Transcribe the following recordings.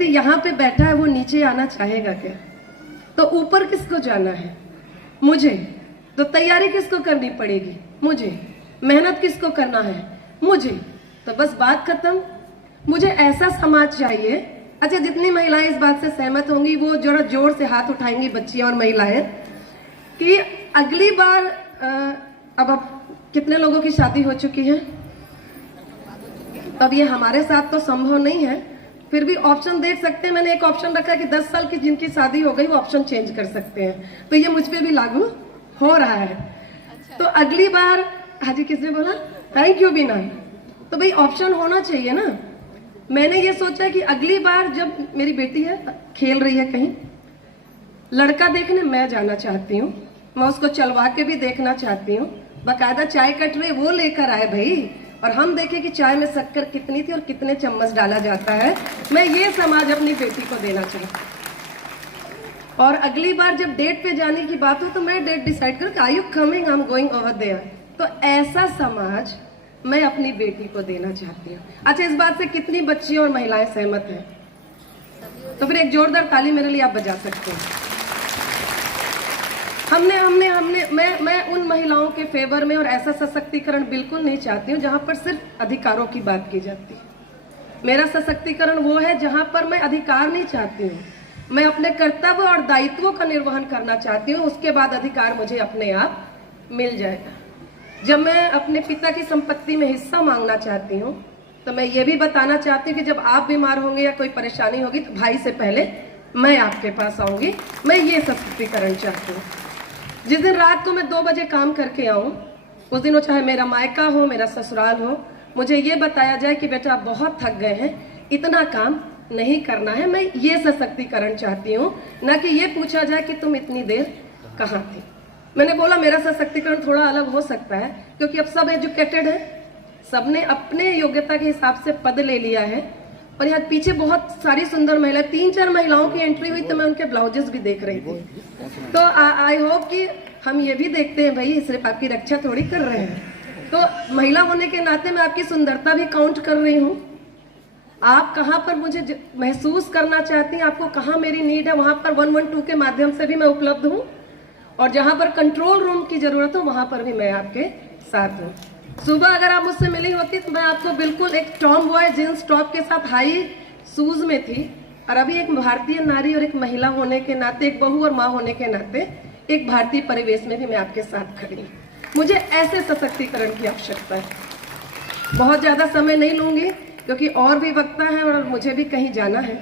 व्यक्ति यहाँ पे बैठा है वो नीचे आना चाहेगा क्या? तो ऊपर किसको जाना है? मुझे। तो तैयारी किसको करनी पड़ेगी? मुझे। मेहनत किसको करना है? मुझे। तो बस बात खत्म। मुझे ऐसा समाज चाहिए। अच्छा, जितनी महिलाएं इस बात से सहमत होंगी वो जरा जोर से हाथ उठाएंगी, बच्चियां और महिलाएं, कि अगली बार अब कितने लोगों की शादी हो चुकी है? अब ये हमारे साथ तो संभव नहीं है, फिर भी ऑप्शन देख सकते हैं। मैंने एक ऑप्शन रखा कि 10 साल की जिनकी शादी हो गई वो ऑप्शन चेंज कर सकते हैं, तो ये मुझ पे भी लागू हो रहा है। तो अगली बार, हाजी किसने बोला? थैंक यू बीना। तो भाई ऑप्शन होना चाहिए ना। मैंने ये सोचा कि अगली बार जब मेरी बेटी है, खेल रही है कहीं, लड़का देखने मैं जाना चाहती हूँ, मैं उसको चलवा के भी देखना चाहती हूँ, बाकायदा चाय का ट्रे वो लेकर आए भाई, और हम देखें कि चाय में शक्कर कितनी थी और कितने चम्मच डाला जाता है। मैं ये समाज अपनी बेटी को देना चाहती हूँ। और अगली बार जब डेट पे जाने की बात हो तो मैं डेट डिसाइड करूँ, are you coming, I am going over there. तो ऐसा समाज मैं अपनी बेटी को देना चाहती हूँ। अच्छा, इस बात से कितनी बच्चियां और महिलाएं सहमत हैं? तो फिर एक जोरदार ताली मेरे लिए आप बजा सकते हैं। मैं उन महिलाओं के फेवर में और ऐसा सशक्तिकरण बिल्कुल नहीं चाहती हूँ जहां पर सिर्फ अधिकारों की बात की जाती है। मेरा सशक्तिकरण वो है जहां पर मैं अधिकार नहीं चाहती हूँ, मैं अपने कर्तव्य और दायित्वों का निर्वहन करना चाहती हूँ, उसके बाद अधिकार मुझे अपने आप मिल जाएगा। जब मैं अपने पिता की संपत्ति में हिस्सा मांगना चाहती हूँ तो मैं ये भी बताना चाहती हूँ कि जब आप बीमार होंगे या कोई परेशानी होगी तो भाई से पहले मैं आपके पास आऊंगी। मैं ये सशक्तिकरण चाहती हूँ। जिस दिन रात को मैं 2 बजे काम करके आऊँ, उस दिन वो चाहे मेरा मायका हो, मेरा ससुराल हो, मुझे ये बताया जाए कि बेटा आप बहुत थक गए हैं, इतना काम नहीं करना है। मैं ये सशक्तिकरण चाहती हूँ, ना कि ये पूछा जाए कि तुम इतनी देर कहाँ थी। मैंने बोला मेरा सशक्तिकरण थोड़ा अलग हो सकता है क्योंकि अब सब एजुकेटेड है, सबने अपने योग्यता के हिसाब से पद ले लिया है। और यहाँ पीछे बहुत सारी सुंदर महिला, 3-4 महिलाओं की एंट्री हुई तो मैं उनके ब्लाउजेस भी देख रही थी। तो आई होप कि हम ये भी देखते हैं भाई, सिर्फ आपकी रक्षा थोड़ी कर रहे हैं। तो महिला होने के नाते मैं आपकी सुंदरता भी काउंट कर रही हूँ। आप कहाँ पर मुझे महसूस करना चाहती हैं, आपको कहाँ मेरी नीड है, वहां पर 112 के माध्यम से भी मैं उपलब्ध हूँ, और जहां पर कंट्रोल रूम की जरूरत हो वहां पर भी मैं आपके साथ हूँ। सुबह अगर आप मुझसे मिली होती तो मैं आपको बिल्कुल एक टॉम बॉय जींस टॉप के साथ हाई शूज में थी, और अभी एक भारतीय नारी और एक महिला होने के नाते, एक बहू और माँ होने के नाते, एक भारतीय परिवेश में भी मैं आपके साथ खड़ी हूँ। मुझे ऐसे सशक्तिकरण की आवश्यकता है। बहुत ज्यादा समय नहीं लूंगी क्योंकि और भी वक्ता है और मुझे भी कहीं जाना है,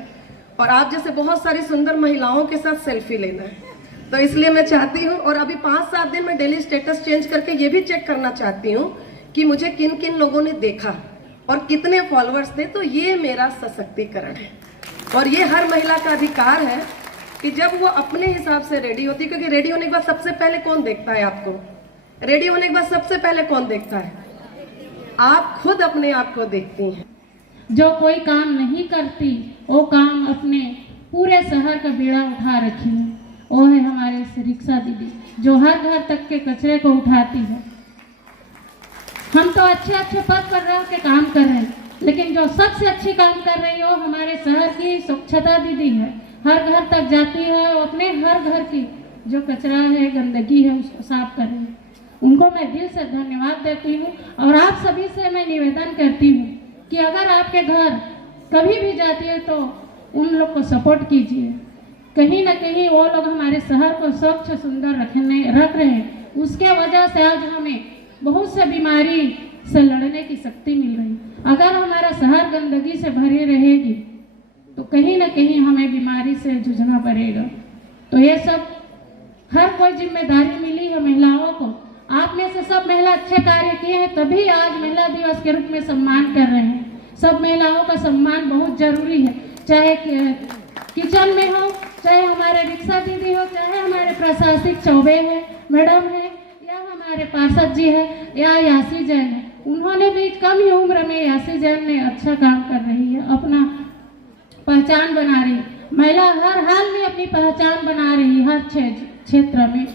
और आप जैसे बहुत सारी सुंदर महिलाओं के साथ सेल्फी लेना है। तो इसलिए मैं चाहती हूँ, और अभी 5-7 दिन में डेली स्टेटस चेंज करके ये भी चेक करना चाहती हूँ कि मुझे किन किन लोगों ने देखा और कितने फॉलोअर्स थे। तो ये मेरा सशक्तिकरण है, और ये हर महिला का अधिकार है कि जब वो अपने हिसाब से रेडी होती है, क्योंकि रेडी होने के बाद सबसे पहले कौन देखता है आपको? रेडी होने के बाद सबसे पहले कौन देखता है? आप खुद अपने आप को देखती हैं। जो कोई काम नहीं करती वो काम अपने पूरे शहर का बीड़ा उठा रखी है, वो है हमारे रिक्शा दीदी, जो हर घर तक के कचरे को उठाती है। हम तो अच्छे पद पर रह के काम कर रहे हैं, लेकिन जो सबसे अच्छी काम कर रही हो हमारे शहर की स्वच्छता दीदी है। हर घर तक जाती है और अपने हर घर की जो कचरा है, गंदगी है, उसको साफ कर रही है। उनको मैं दिल से धन्यवाद देती हूँ, और आप सभी से मैं निवेदन करती हूँ कि अगर आपके घर कभी भी जाती है तो उन लोग को सपोर्ट कीजिए। कहीं ना कहीं वो लोग हमारे शहर को स्वच्छ सुंदर रख रहे हैं, उसके वजह से आज हमें बहुत से बीमारी से लड़ने की शक्ति मिल रही। अगर हमारा शहर गंदगी से भरी रहेगी तो कहीं ना कहीं हमें बीमारी से जूझना पड़ेगा। तो ये सब हर कोई जिम्मेदारी मिली है महिलाओं को। आप में से सब महिला अच्छे कार्य किए हैं, तभी आज महिला दिवस के रूप में सम्मान कर रहे हैं। सब महिलाओं का सम्मान बहुत जरूरी है, चाहे किचन में हो, चाहे हमारे रिक्शा दीदी हो, चाहे हमारे प्रशासनिक चौबे है, मैडम है, या हमारे पार्षद जी है, या यासी जैन है। उन्होंने भी कम ही उम्र में यासी जैन ने अच्छा काम कर रही है, अपना पहचान बना रही है। महिला हर हाल में अपनी पहचान बना रही है, हर क्षेत्र में।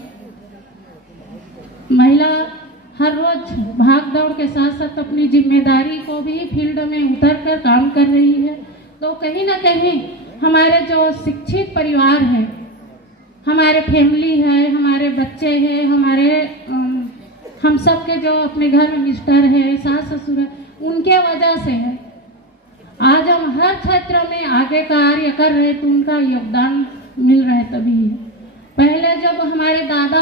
महिला हर रोज भाग दौड़ के साथ साथ अपनी जिम्मेदारी को भी फील्ड में उतर कर काम कर रही है। तो कहीं ना कहीं हमारे जो शिक्षित परिवार है, हमारे फैमिली है, हमारे बच्चे हैं, हम सब के जो अपने घर में मिस्टर है, सास ससुर है, उनके वजह से है आज हम हर क्षेत्र में आगे कार्य कर रहे, तो उनका योगदान मिल रहा है तभी है। पहले जब हमारे दादा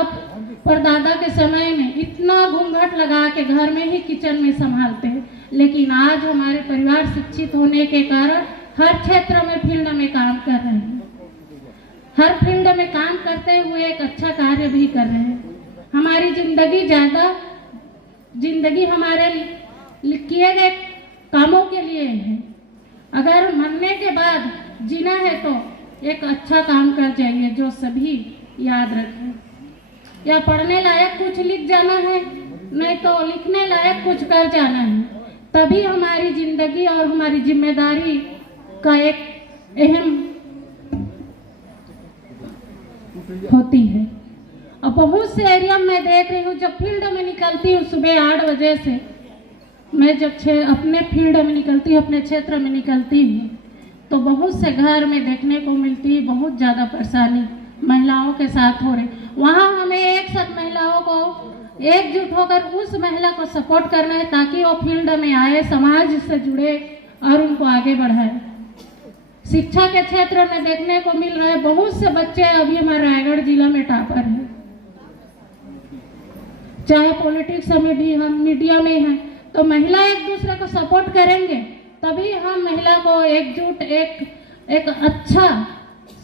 परदादा के समय में इतना घूंघट लगा के घर में ही किचन में संभालते हैं, लेकिन आज हमारे परिवार शिक्षित होने के कारण हर क्षेत्र में फील्ड में काम कर रहे हैं, हर फील्ड में काम करते हुए एक अच्छा कार्य भी कर रहे हैं। हमारी जिंदगी हमारे किए गए कामों के लिए है। अगर मरने के बाद जीना है तो एक अच्छा काम कर जाइए जो सभी याद रखें, या पढ़ने लायक कुछ लिख जाना है, नहीं तो लिखने लायक कुछ कर जाना है, तभी हमारी जिंदगी और हमारी जिम्मेदारी का एक अहम होती है। अब बहुत से एरिया में देख रही हूँ, जब फील्ड में निकलती हूँ सुबह 8 बजे से, मैं जब अपने फील्ड में निकलती हूँ, अपने क्षेत्र में निकलती हूँ, तो बहुत से घर में देखने को मिलती है बहुत ज़्यादा परेशानी महिलाओं के साथ हो रही। वहाँ हमें एक साथ महिलाओं को एकजुट होकर उस महिला को सपोर्ट करना है ताकि वो फील्ड में आए, समाज से जुड़े और उनको आगे बढ़ाए। शिक्षा के क्षेत्र में देखने को मिल रहा है बहुत से बच्चे अभी हमारे रायगढ़ जिला में टॉपर हैं, चाहे पॉलिटिक्स में भी हम मीडिया में हैं, तो महिला एक दूसरे को सपोर्ट करेंगे तभी हम महिला को एकजुट एक अच्छा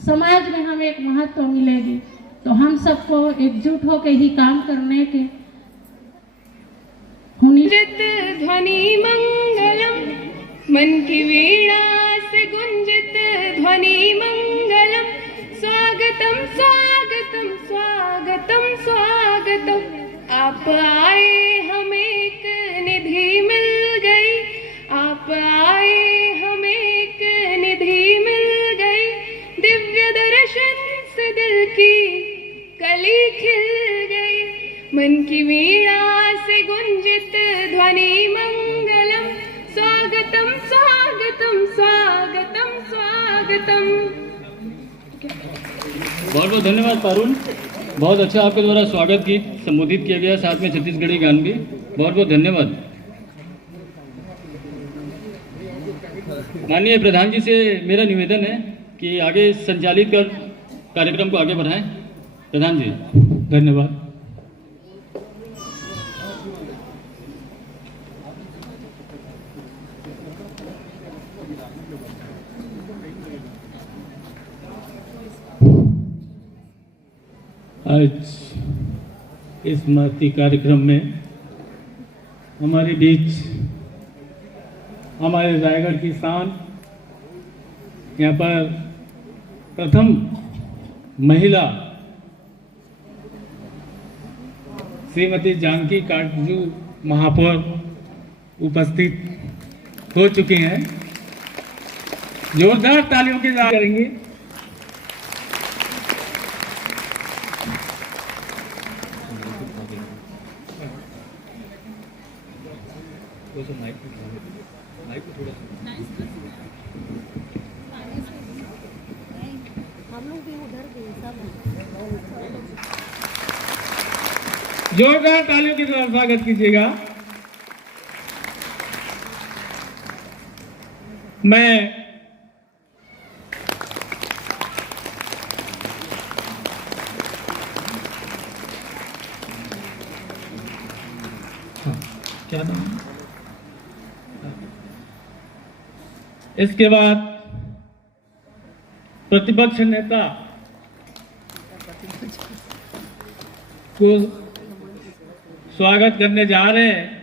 समाज में हमें एक महत्व मिलेगी। तो हम सबको एकजुट होकर ही काम करने के ध्वनि मंगलम, मन की वीणा से गुंजित ध्वनि मंगलम, स्वागतम स्वागतम स्वागतम स्वागतम, आप आए हमें एक निधि मिल गई, आप आए हमें एक निधि मिल गई, दिव्य दर्शन से दिल की कली खिल गई, मन की वीणा से गुंजित ध्वनि मंगलम, स्वागतम स्वागतम स्वागतम स्वागतम। बहुत बहुत धन्यवाद पारुल, बहुत अच्छा आपके द्वारा स्वागत गीत संबोधित किया गया, साथ में छत्तीसगढ़ी गान भी। बहुत बहुत धन्यवाद। माननीय प्रधान जी से मेरा निवेदन है कि आगे संचालित कर कार्यक्रम को आगे बढ़ाएं। प्रधान जी धन्यवाद। आज इस महती कार्यक्रम में हमारे बीच हमारे रायगढ़ की शान, यहाँ पर प्रथम महिला श्रीमती जानकी काटजू महापौर उपस्थित हो चुकी हैं। जोरदार तालियों के साथ करेंगे। जोरदार तालियों के साथ स्वागत कीजिएगा। मैं क्या नाम, इसके बाद प्रतिपक्ष नेता को स्वागत करने जा रहे हैं।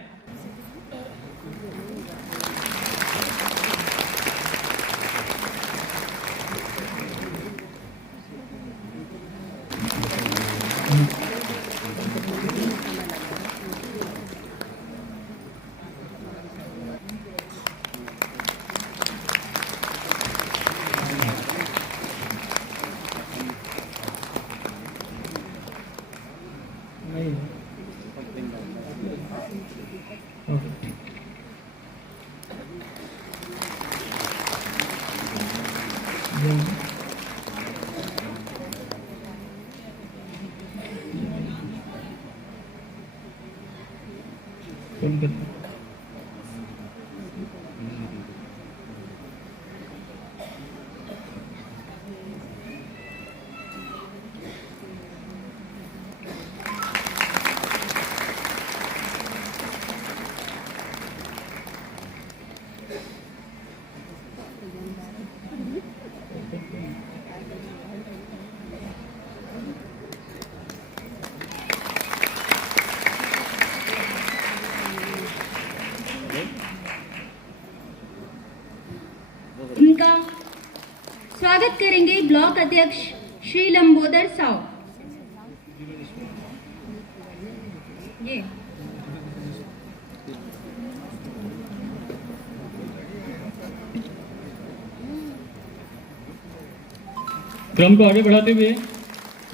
कार्यक्रम करते हैं। इनका स्वागत करेंगे ब्लॉक अध्यक्ष श्री लंबोदर साव। ये क्रम को आगे बढ़ाते हुए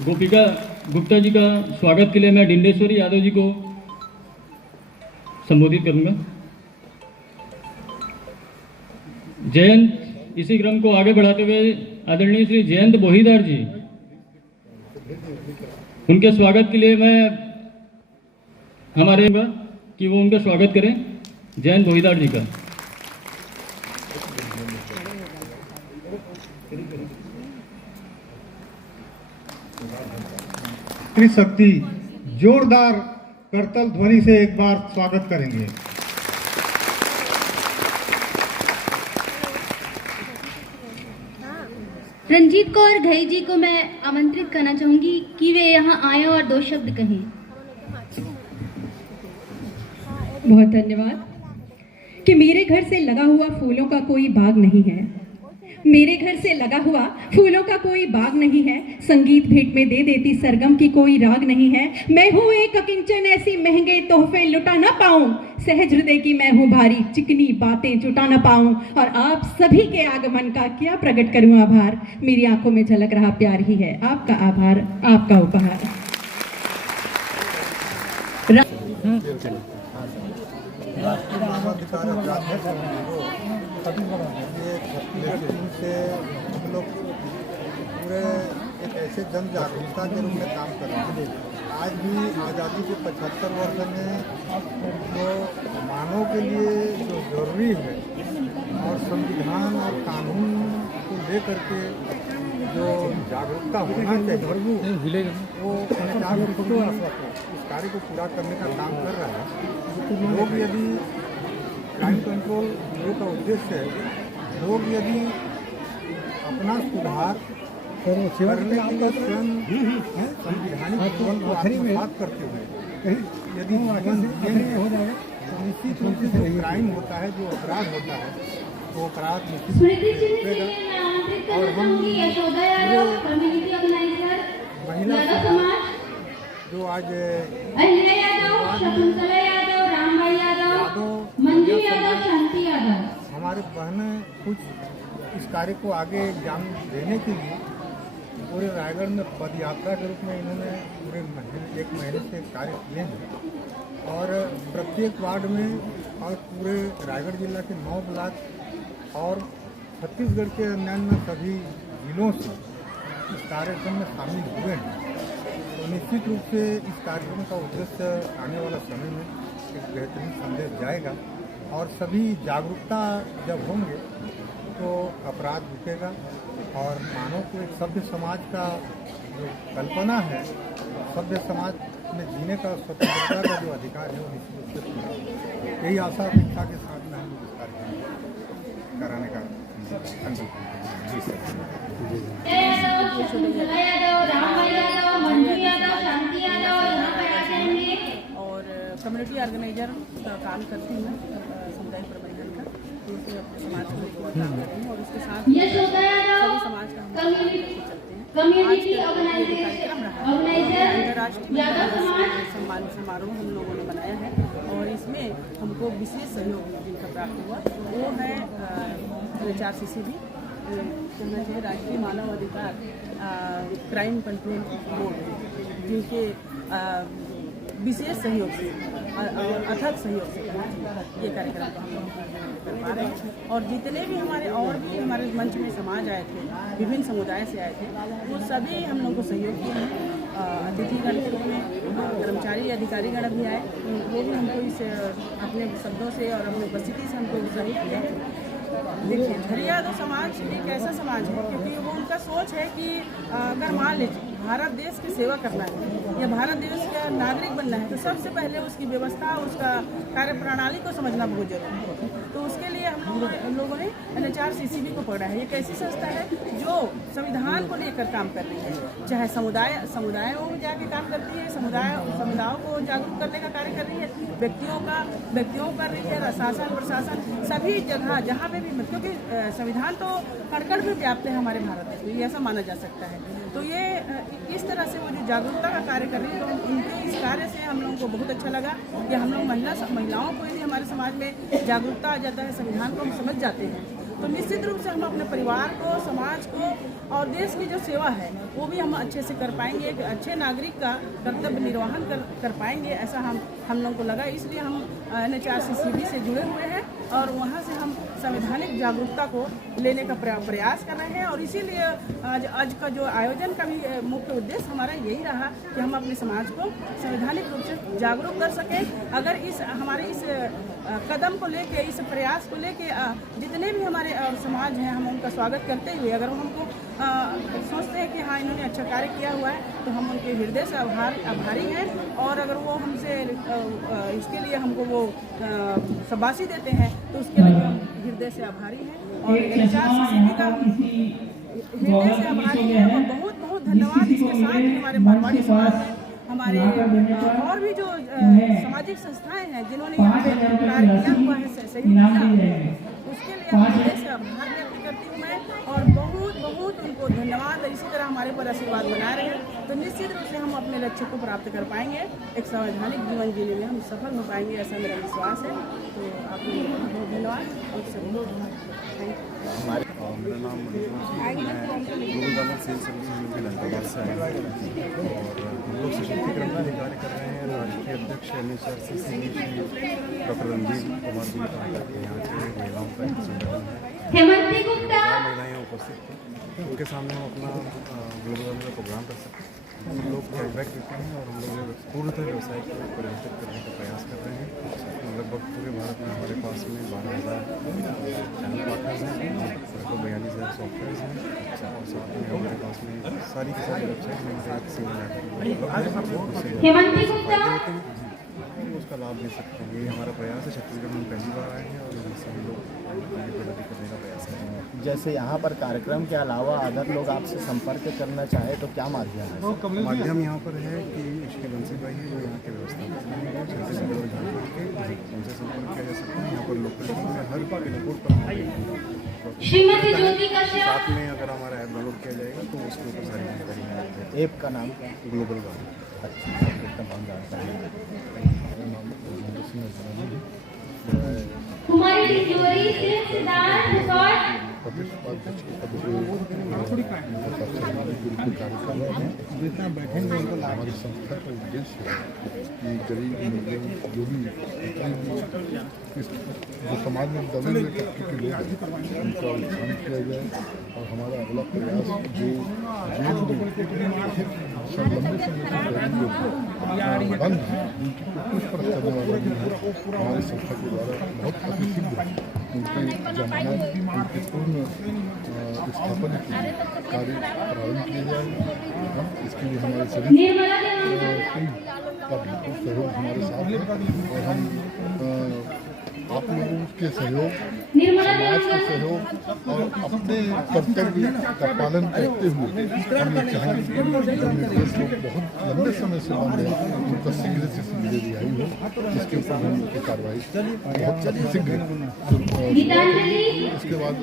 गोपिका गुप्ता जी का स्वागत के लिए मैं डिंडेश्वरी यादव जी को संबोधित करूंगा। जयंत, इसी क्रम को आगे बढ़ाते हुए आदरणीय श्री जयंत बोहीदार जी, उनके स्वागत के लिए मैं हमारे कि वो उनका स्वागत करें, जयंत बोहीदार जी का। शक्ति जोरदार करतल ध्वनि से एक बार स्वागत करेंगे। रंजीत कौर घई जी को मैं आमंत्रित करना चाहूंगी कि वे यहाँ आए और 2 शब्द कहें। बहुत धन्यवाद। कि मेरे घर से लगा हुआ फूलों का कोई बाग नहीं है, मेरे घर से लगा हुआ फूलों का कोई बाग नहीं है, संगीत भेंट में दे देती सरगम की कोई राग नहीं है। मैं हूँ एक अकिंचन, ऐसी महंगे तोहफे लुटा ना पाऊं, सहज हृदय की मैं हूँ भारी, चिकनी बातें जुटा ना पाऊं। और आप सभी के आगमन का क्या प्रकट करूं आभार, मेरी आंखों में झलक रहा प्यार ही है आपका आभार, आपका उपहार। से हम लोग पूरे एक ऐसे जन जागरूकता के रूप में काम कर रहे हैं। आज भी आज़ादी के 75 वर्ष में जो मानव के लिए जो जरूरी है और संविधान और कानून को लेकर के जो जागरूकता होना चाहिए वो इस कार्य को पूरा करने का काम कर रहा है। लोग यदि क्राइम कंट्रोल ब्यूरो का उद्देश्य है, लोग यदि अपना सुधार करने के लिए स्वयं संवैधानिक जीवन को आत्मसात करते हुए यदि जीवन जिएंगे तो निश्चित रूप से जो क्राइम होता है, जो अपराध होता है, वो अपराध निश्चित रुकेगा। और हम महिला समाज जो आज हमारे बहनें कुछ इस कार्य को आगे अंजाम देने के लिए पूरे रायगढ़ में पद यात्रा के रूप में इन्होंने पूरे एक महीने से कार्य किए हैं और प्रत्येक वार्ड में और पूरे रायगढ़ जिला के 9 ब्लॉक और छत्तीसगढ़ के अन्य सभी जिलों से इस कार्यक्रम में शामिल हुए हैं। तो निश्चित रूप से इस कार्यक्रम का उद्देश्य आने वाला समय में एक बेहतरीन संदेश जाएगा और सभी जागरूकता जब होंगे तो अपराध रुकेगा और मानव को एक सभ्य समाज का जो कल्पना है, सभ्य समाज में जीने का, स्वतंत्रता का जो अधिकार है वो निश्चित रूप से पूरा होगा। यही आशा अपेक्षा के साथ में हम इस कार्यक्रम कराने का संकल्प जी सर। और कम्युनिटी ऑर्गेनाइजर का काम करती हूँ, समुदाय प्रबंधन का, तो उससे अपने समाज को काम करती हूँ और उसके साथ सभी समाज का हम चलते हैं। अंतर्राष्ट्रीय सम्मान समारोह हम लोगों ने बनाया है और इसमें हमको विशेष सहयोग जिनका प्राप्त हुआ वो है HRCCB, कहना चाहिए राष्ट्रीय मानव अधिकार क्राइम कंट्रोल बोर्ड, जिनके विशेष सहयोग से और अथक सहयोग से ये कार्यक्रम कर पा रहे हैं। और जितने भी हमारे मंच में समाज आए थे, विभिन्न समुदाय से आए थे, वो सभी हम लोग को सहयोग किए हैं। अतिथिगण के रूप में कर्मचारी अधिकारीगण भी आए, वो भी हमको इस अपने शब्दों से और अपनी उपस्थिति से हमको उत्साहित किया है। देखिए, झरिया यादव समाज एक ऐसा समाज है, क्योंकि वो उनका सोच है कि अगर मान लीजिए भारत देश की सेवा करना है या भारत देश का नागरिक बनना है, तो सबसे पहले उसकी व्यवस्था, उसका कार्य प्रणाली को समझना बहुत जरूरी है। तो उसके लिए हम लोगों ने NHRCCB को पकड़ा है। एक ऐसी संस्था है जो संविधान को लेकर काम कर रही है, चाहे समुदायों में जाके काम करती है, समुदायों को जागरूक करने का कार्य कर रही है, व्यक्तियों कर रही है, शासन प्रशासन सभी जगह जहाँ पे भी, क्योंकि संविधान तो कण में व्याप्त है हमारे भारत देश में, ये ऐसा माना जा सकता है। तो ये इस तरह से वो जो जागरूकता का कार्य कर रही है, तो उनके इस कार्य से हम लोगों को बहुत अच्छा लगा कि हम लोग महिलाओं को यदि हमारे समाज में जागरूकता आ जाता है, संविधान को हम समझ जाते हैं, तो निश्चित रूप से हम अपने परिवार को, समाज को और देश की जो सेवा है वो भी हम अच्छे से कर पाएंगे, एक अच्छे नागरिक का कर्तव्य निर्वहन कर पाएंगे, ऐसा हम लोगों को लगा। इसलिए हम NHRCCB से जुड़े हुए हैं और वहाँ से हम संवैधानिक जागरूकता को लेने का प्रयास कर रहे हैं। और इसीलिए आज का जो आयोजन का भी मुख्य उद्देश्य हमारा यही रहा कि हम अपने समाज को संवैधानिक रूप से जागरूक कर सकें। अगर हमारे इस कदम को लेके, इस प्रयास को लेके जितने भी हमारे समाज हैं, हम उनका स्वागत करते हुए, अगर हमको सोचते हैं कि हाँ इन्होंने अच्छा कार्य किया हुआ है, तो हम उनके हृदय से आभारी हैं। और अगर वो हमसे इसके लिए हमको वो शाबाशी देते हैं, तो उसके लिए हम हृदय से आभारी हैं और NHRCCB का हृदय से आभारी हैं। और बहुत बहुत धन्यवाद। इसके साथ ही हमारे मारवाड़ी समाज हैं, हमारे और भी जो सामाजिक संस्थाएं हैं जिन्होंने यहाँ पे कार्य किया हुआ है, सही किया, उसके लिए हम हृदय से आभार व्यक्त करती हूँ मैं, और बहुत बहुत उनको धन्यवाद। इसी तरह हमारे पर आशीर्वाद बनाए रहे, तो निश्चित रूप से हम अपने लक्ष्य को प्राप्त कर पाएंगे, एक संवैधानिक जीवन जीने में हम सफल हो पाएंगे, ऐसा मेरा विश्वास है। तो आपको बहुत धन्यवाद और सभी मेरा नाम सेल सर्विसेज लंकाबाद से आया है और हम लोग सशक्तिकरण का कार्य कर रहे हैं। राष्ट्रीय अध्यक्ष NHRCCB डॉक्टर रणदीप कुमार जी यहाँ के महिलाओं का एक संगठन है, महिलाएँ उपस्थित थी, उनके सामने हम अपना ग्लोबल का प्रोग्राम कर सकते हैं। हम लोग फीडबैक देते हैं और हम लोग पूर्णतः व्यवसाय को परिवर्तित करने का प्रयास कर रहे हैं। लगभग पूरे भारत में हमारे पास में 12,000 चैनल पार्टनर्स हैं, लगभग 42,000 सॉफ्टवेयर हैं और साथ में हमारे पास में सारी की सारी वेबसाइट में उसका लाभ ले सकते हैं। ये हमारा प्रयास है। छत्तीसगढ़ में पहली बार आए हैं और सभी लोग प्रगति करने का प्रयास करेंगे। जैसे यहाँ पर कार्यक्रम के अलावा अगर लोग आपसे संपर्क करना चाहे तो क्या माध्यम है? माध्यम यहाँ पर है कि श्री बंसी भाई है जो यहाँ के व्यवस्था छत्तीसगढ़ और झारखंड के, उनसे संपर्क किया जा सकता है। यहाँ पर लोकल में हर पिन कोड पर साथ में अगर हमारा ऐप डाउनलोड किया जाएगा तो उसके ऊपर सारी जानकारी मिल जाएगी। ऐप का नाम क्या है? Global guard. हमारी तिजोरी से सिद्धार्थ रिकॉर्ड जितना बैठेंगे उनको हमारी संस्था का उद्देश्य है कि गरीब मध्यम जो भी जो समाज में दबे हुए तबके के लोग हैं उनका उत्थान किया जाए। और हमारा अगला प्रयास जो लंबे समय से बंद है, उनकी कुछ पर चलने वाला भी है, हमारी संस्था के द्वारा बहुत अतिशीघ्र उनकी जमानत, उनके पूर्ण स्थापना के कार्य प्रारंभ किए जाए। इसके लिए हमारे सभी का बिल्कुल सहयोग हमारे साथ है और हम आप लोगों के सहयोग, समाज का सहयोग और अपने कर्तव्य का पालन करते हुए हम ये चाहेंगे कि जो निर्देश लोग बहुत लंबे समय से बंद है उनका शीघ्र से शीघ्र रिहाई हो। इसके ऊपर हम उनकी कार्रवाई बहुत शीघ्र। इसके बाद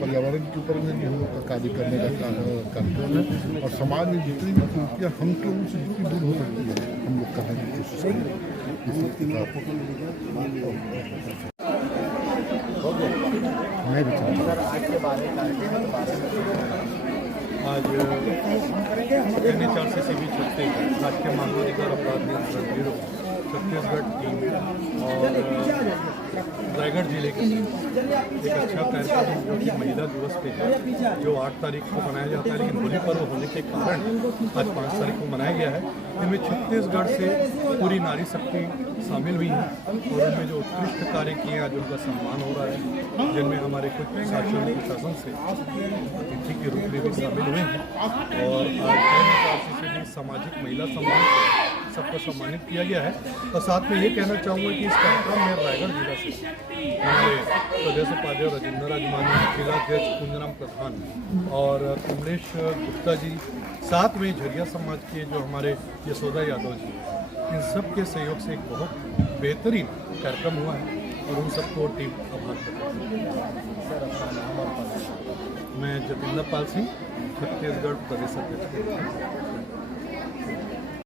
पर्यावरण के ऊपर में हम लोग का कार्य करने का कार्यक्रम है और समाज में जितनी भी त्रुटियाँ हम लोगों से जितनी दूर हो सकती है हम लोग करने की कोशिश करेंगे। मैं भी आज NHRCCB छत्तीसगढ़ राष्ट्रीय मानवाधिकार अपराध नियंत्रण ब्यूरो छत्तीसगढ़ टीम और रायगढ़ जिले की एक अच्छा कार्यक्रम जो कि महिला दिवस पे है, जो 8 तारीख को मनाया जाता है, लेकिन होली पर्व होने के कारण आज 5 तारीख को मनाया गया है। इनमें छत्तीसगढ़ से पूरी नारी शक्ति शामिल हुई हैं और उनमें जो उत्कृष्ट कार्य किए आज उनका सम्मान हो रहा है, जिनमें हमारे कुछ प्रशासन से अतिथि के रूप में भी शामिल हुए हैं और आज से भी सामाजिक महिला सम्मान से सबको सम्मानित किया गया है। और साथ में ये कहना चाहूँगा कि इस कार्यक्रम में रायगढ़ जिला से हमारे प्रदेश उपाध्यक्ष राजेंद्र राजमानी, जिलाध्यक्ष कुंजराम प्रधान और कमलेश गुप्ता जी, साथ में झरिया समाज के जो हमारे यशोदा यादव जी, इन सब के सहयोग से एक बहुत बेहतरीन कार्यक्रम हुआ है और उन सबको टीम आभार करता हूँ। मैं जतिंदर पाल सिंह, छत्तीसगढ़ प्रदेश अध्यक्ष।